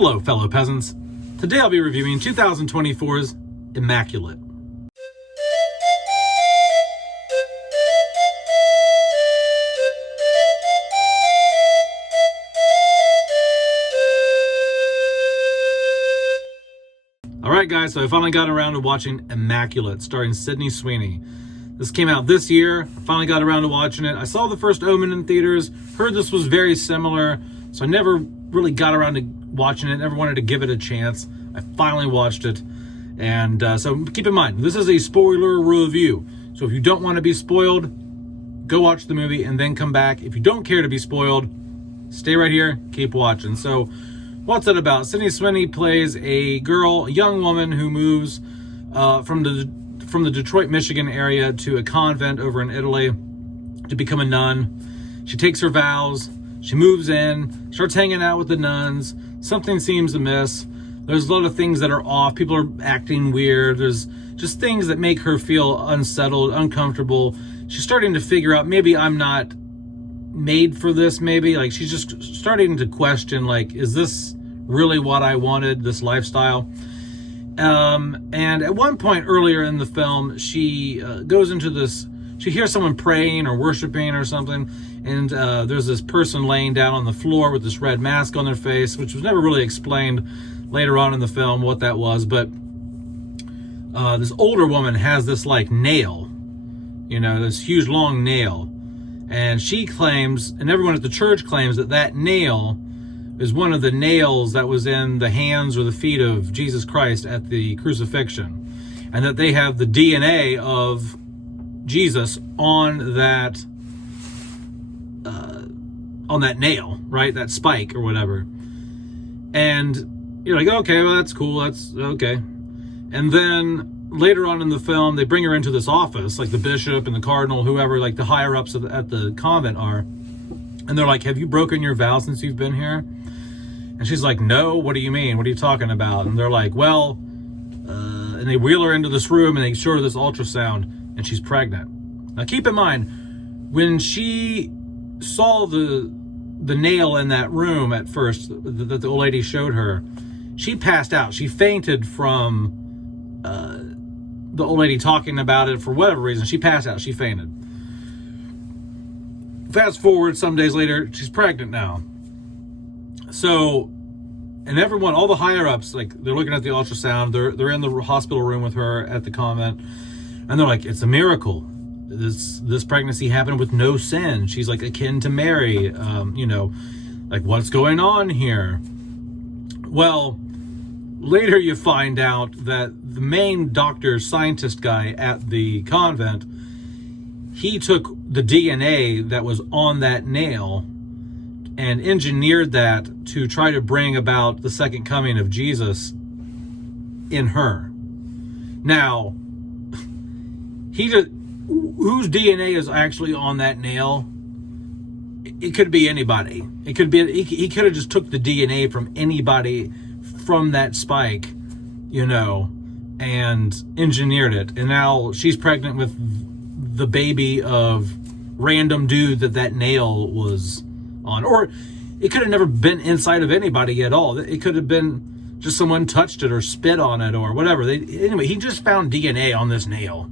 Hello, fellow peasants. Today I'll be reviewing 2024's Immaculate. Alright guys, so I finally got around to watching Immaculate, starring Sydney Sweeney. This came out this year, finally got around to watching it. I saw the first Omen in theaters, heard this was very similar, so I never really got around to watching it, never wanted to give it a chance. I finally watched it, and so keep in mind, this is a spoiler review. So if you don't want to be spoiled, go watch the movie and then come back. If you don't care to be spoiled, stay right here, keep watching. So what's it about? Sydney Sweeney plays a girl, a young woman who moves from the Detroit, Michigan area to a convent over in Italy to become a nun. She takes her vows. She moves in, starts hanging out with the nuns. Something seems amiss. There's a lot of things that are off. People are acting weird. There's just things that make her feel unsettled, uncomfortable. She's starting to figure out, maybe I'm not made for this, maybe. Like, she's just starting to question, like, is this really what I wanted, this lifestyle? And at one point earlier in the film, she goes into this, she hears someone praying or worshiping or something, and there's this person laying down on the floor with this red mask on their face, which was never really explained later on in the film what that was, but this older woman has this like nail, you know, this huge long nail, and she claims, and everyone at the church claims, that that nail is one of the nails that was in the hands or the feet of Jesus Christ at the crucifixion, and that they have the DNA of Jesus on that nail, right? That spike or whatever. And you're like, okay, well, that's cool. That's okay. And then later on in the film, they bring her into this office, like the bishop and the cardinal, whoever, like the higher ups at the convent are. And they're like, have you broken your vow since you've been here? And she's like, no, what do you mean? What are you talking about? And they're like, well, and they wheel her into this room and they show her this ultrasound, and she's pregnant. Now keep in mind, when she saw the nail in that room at first that the old lady showed her, she passed out. She fainted from the old lady talking about it for whatever reason. She passed out. She fainted. Fast forward some days later, she's pregnant now. So, and everyone, all the higher ups, like, they're looking at the ultrasound. They're in the hospital room with her at the convent, and they're like, it's a miracle. This pregnancy happened with no sin. She's like akin to Mary. You know, like, what's going on here? Well, later you find out that the main doctor, scientist guy at the convent, he took the DNA that was on that nail and engineered that to try to bring about the second coming of Jesus in her. Now, whose DNA is actually on that nail? It could be anybody. It could be, he could have just took the DNA from anybody from that spike, you know, and engineered it. And now she's pregnant with the baby of random dude that nail was on. Or it could have never been inside of anybody at all. It could have been just someone touched it or spit on it or whatever. Anyway, he just found DNA on this nail,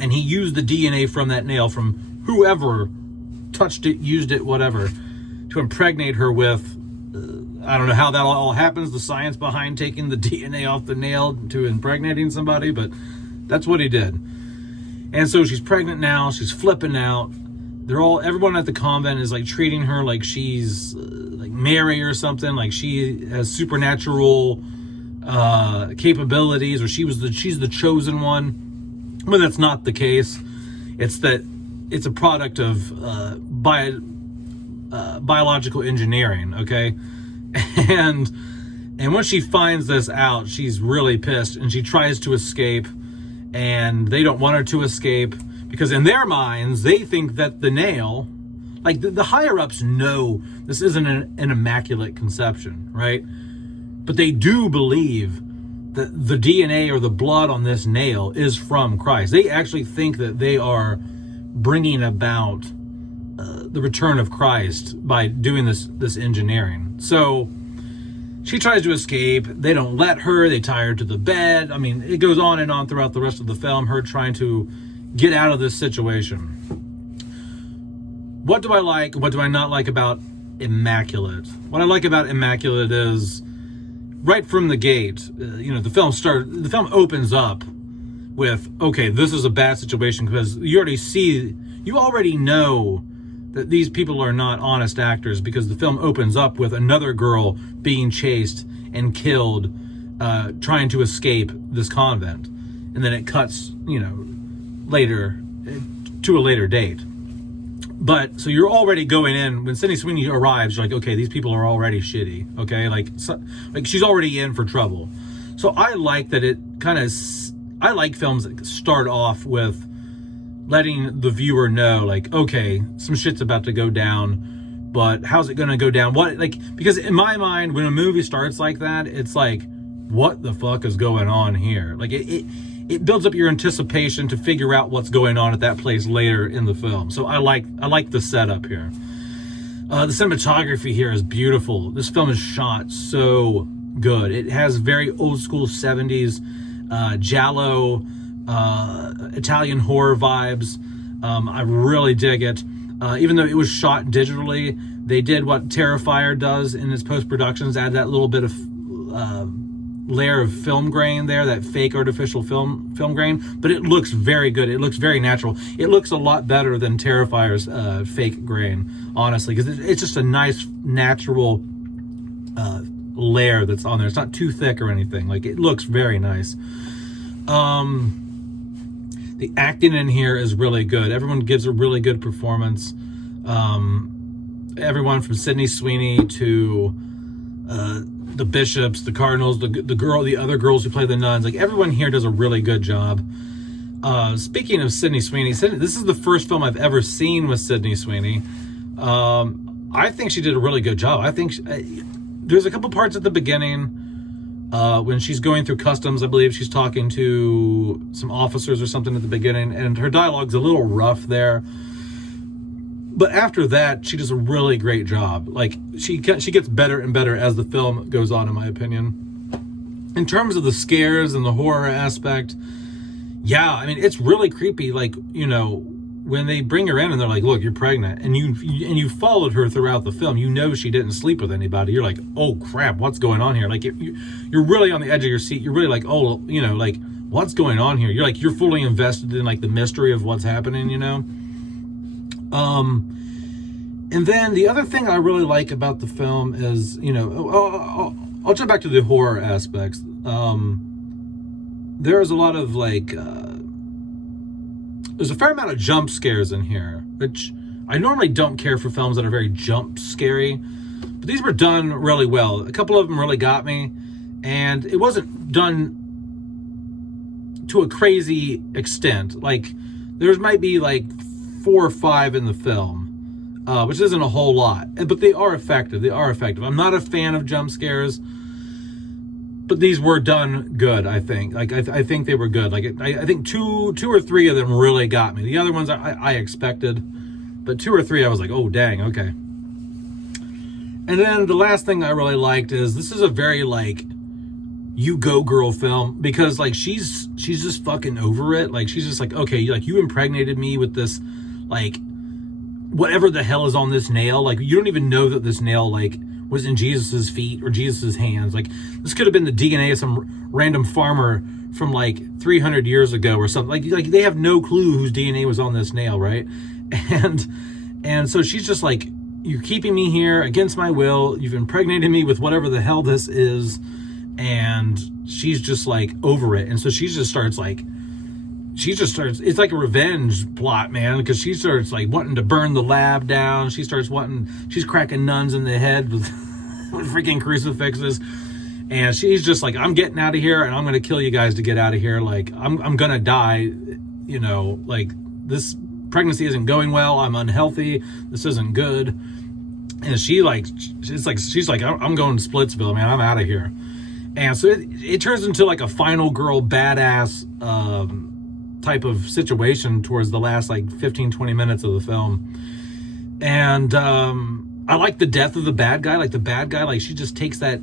and he used the DNA from that nail, from whoever touched it, used it, whatever, to impregnate her with, I don't know how that all happens, the science behind taking the DNA off the nail to impregnating somebody, but that's what he did. And so she's pregnant now, she's flipping out. Everyone at the convent is like treating her like she's like Mary or something, like she has supernatural capabilities, or she's the chosen one. But that's not the case. It's a product of biological engineering, okay? And when she finds this out, she's really pissed, and she tries to escape, and they don't want her to escape, because in their minds, they think that the nail, like the higher ups know this isn't an immaculate conception, right? But they do believe that the DNA or the blood on this nail is from Christ. They actually think that they are bringing about the return of Christ by doing this engineering. So She tries to escape. They don't let her. They tie her to the bed. I mean, it goes on and on throughout the rest of the film, her trying to get out of this situation. What do I like? What do I not like about Immaculate? What I like about Immaculate is right from the gate, the film opens up with, okay, this is a bad situation, because you already know that these people are not honest actors, because the film opens up with another girl being chased and killed, trying to escape this convent. And then it cuts, later to a later date. But so you're already going in when Sydney Sweeney arrives. You're like, okay, these people are already shitty. Okay, like she's already in for trouble. So I like that I like films that start off with letting the viewer know, like, okay, some shit's about to go down, but how's it going to go down? Because in my mind, when a movie starts like that, it's like, what the fuck is going on here? Like it builds up your anticipation to figure out what's going on at that place later in the film. So I like the setup here. The cinematography here is beautiful. This film is shot so good. It has very old school 70s giallo, Italian horror vibes. I really dig it. Even though it was shot digitally, they did what Terrifier does in its post-productions, add that little bit of layer of film grain there, that fake artificial film grain, but it looks very good. It looks very natural. It looks a lot better than Terrifier's fake grain, honestly, because it's just a nice natural layer that's on there. It's not too thick or anything. Like, it looks very nice. The acting in here is really good. Everyone gives a really good performance. Everyone from Sydney Sweeney to the bishops, the cardinals, the other girls who play the nuns, like, everyone here does a really good job. Speaking of Sydney Sweeney, this is the first film I've ever seen with Sydney Sweeney. I think she did a really good job. I think there's a couple parts at the beginning when she's going through customs. I believe she's talking to some officers or something at the beginning, and her dialogue's a little rough there. But after that, she does a really great job. Like, she gets better and better as the film goes on, in my opinion. In terms of the scares and the horror aspect, yeah, I mean, it's really creepy. Like, when they bring her in and they're like, look, you're pregnant, and you followed her throughout the film, she didn't sleep with anybody. You're like, oh crap, what's going on here? Like, you're really on the edge of your seat. You're really like, oh, like, what's going on here? You're fully invested in, like, the mystery of what's happening, And then the other thing I really like about the film is, I'll jump back to the horror aspects. There's a lot of, there's a fair amount of jump scares in here, which I normally don't care for films that are very jump scary, but these were done really well. A couple of them really got me, and it wasn't done to a crazy extent. Like, there might be like 4 or 5 in the film, which isn't a whole lot, but they are effective. I'm not a fan of jump scares, but these were done good, I think. Like, I think they were good. Like, I think two or three of them really got me. The other ones I expected, but 2 or 3 I was like, oh dang, okay. And then the last thing I really liked is this is a very, like, you go girl film, because, like, she's just fucking over it. Like, she's just like, okay, like, you impregnated me with this, like, whatever the hell is on this nail. Like, you don't even know that this nail, like, was in Jesus's feet or Jesus's hands. Like, this could have been the DNA of some random farmer from, like, 300 years ago or something. Like they have no clue whose DNA was on this nail, right? And so she's just like, you're keeping me here against my will. You've impregnated me with whatever the hell this is. And she's just, like, over it. And so she just starts, it's like a revenge plot, man, because she starts, like, wanting to burn the lab down. She's cracking nuns in the head with freaking crucifixes. And she's just like, I'm getting out of here, and I'm going to kill you guys to get out of here. Like, I'm going to die, like, this pregnancy isn't going well. I'm unhealthy. This isn't good. And she's like, I'm going to Splitsville, man. I'm out of here. And so it turns into, like, a final girl badass type of situation towards the last, like, 15-20 minutes of the film. And I like the death of the bad guy. Like, the bad guy, like, she just takes that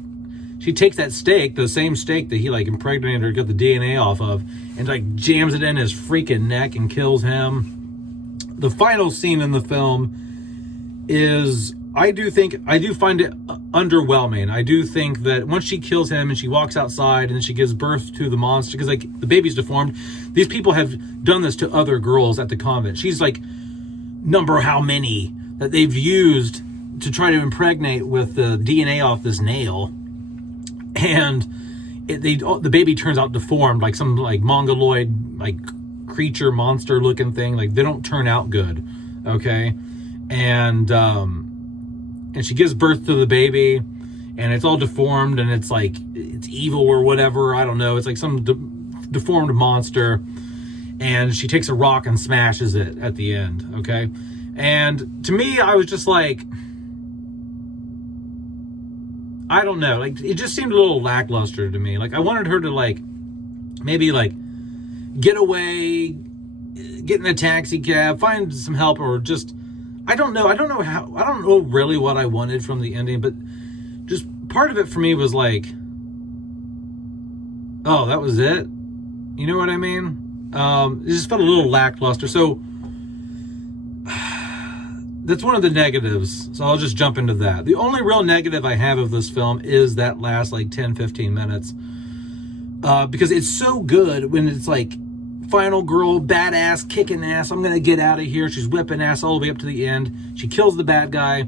she takes that steak, the same steak that he like impregnated her, got the DNA off of, and like jams it in his freaking neck and kills him. The final scene in the film is, I do find it underwhelming. I do think that once she kills him and she walks outside and she gives birth to the monster, because like the baby's deformed, these people have done this to other girls at the convent. She's like number how many that they've used to try to impregnate with the DNA off this nail, and the baby turns out deformed, like some like mongoloid like creature monster looking thing. Like they don't turn out good, okay? And she gives birth to the baby, and it's all deformed, and it's like it's evil or whatever. I don't know. It's like some deformed monster, and she takes a rock and smashes it at the end, okay? And to me, I was just like, I don't know, like it just seemed a little lackluster to me. Like I wanted her to like maybe like get away, get in a taxi cab, find some help, or just I don't know really what I wanted from the ending, but just part of it for me was like, oh, that was it. You know what I mean? It just felt a little lackluster. So that's one of the negatives. So I'll just jump into that. The only real negative I have of this film is that last like 10-15 minutes. Because it's so good when it's like final girl, badass, kicking ass, I'm gonna get out of here. She's whipping ass all the way up to the end. She kills the bad guy.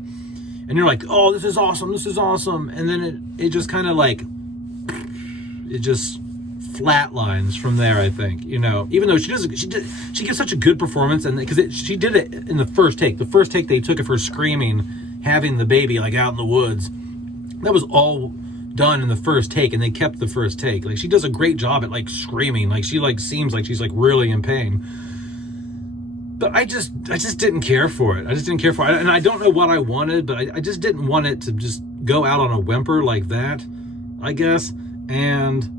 And you're like, oh, this is awesome. This is awesome. And then it just kind of like, it just flatlines from there, I think, you know, even though she gives such a good performance, and because she did it in the first take they took of her screaming, having the baby like out in the woods. That was all done in the first take, and they kept the first take. Like she does a great job at like screaming, like she like seems like she's like really in pain. But I just didn't care for it. And I don't know what I wanted, but I just didn't want it to just go out on a whimper like that, I guess. And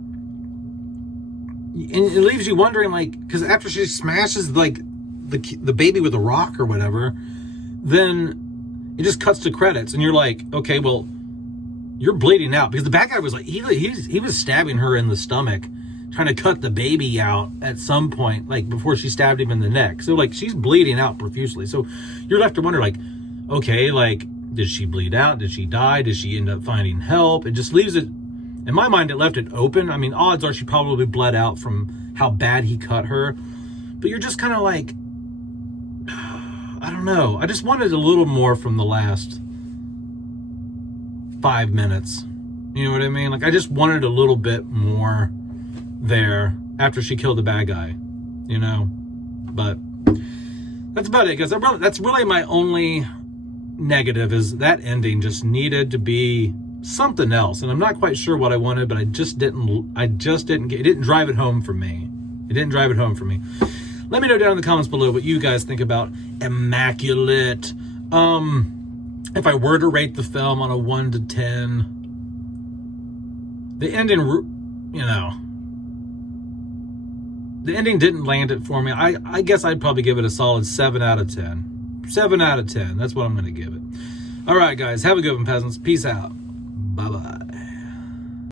it leaves you wondering, like, because after she smashes like the baby with a rock or whatever, then it just cuts to credits, and you're like, okay, well, you're bleeding out, because the bad guy was like he was stabbing her in the stomach, trying to cut the baby out at some point, like before she stabbed him in the neck. So like she's bleeding out profusely. So you're left to wonder, like, okay, like, did she bleed out? Did she die? Did she end up finding help? It just leaves it. In my mind, it left it open. I mean, odds are she probably bled out from how bad he cut her. But you're just kind of like, I don't know. I just wanted a little more from the last 5 minutes. You know what I mean? Like, I just wanted a little bit more there after she killed the bad guy, you know? But that's about it, guys. That's really my only negative, is that ending just needed to be something else, and I'm not quite sure what I wanted, but it didn't drive it home for me. Let me know down in the comments below what you guys think about Immaculate. If I were to rate the film on a 1 to 10, the ending, you know, the ending didn't land it for me. I guess I'd probably give it a solid 7 out of 10. 7 out of 10. That's what I'm going to give it. All right, guys. Have a good one, peasants. Peace out.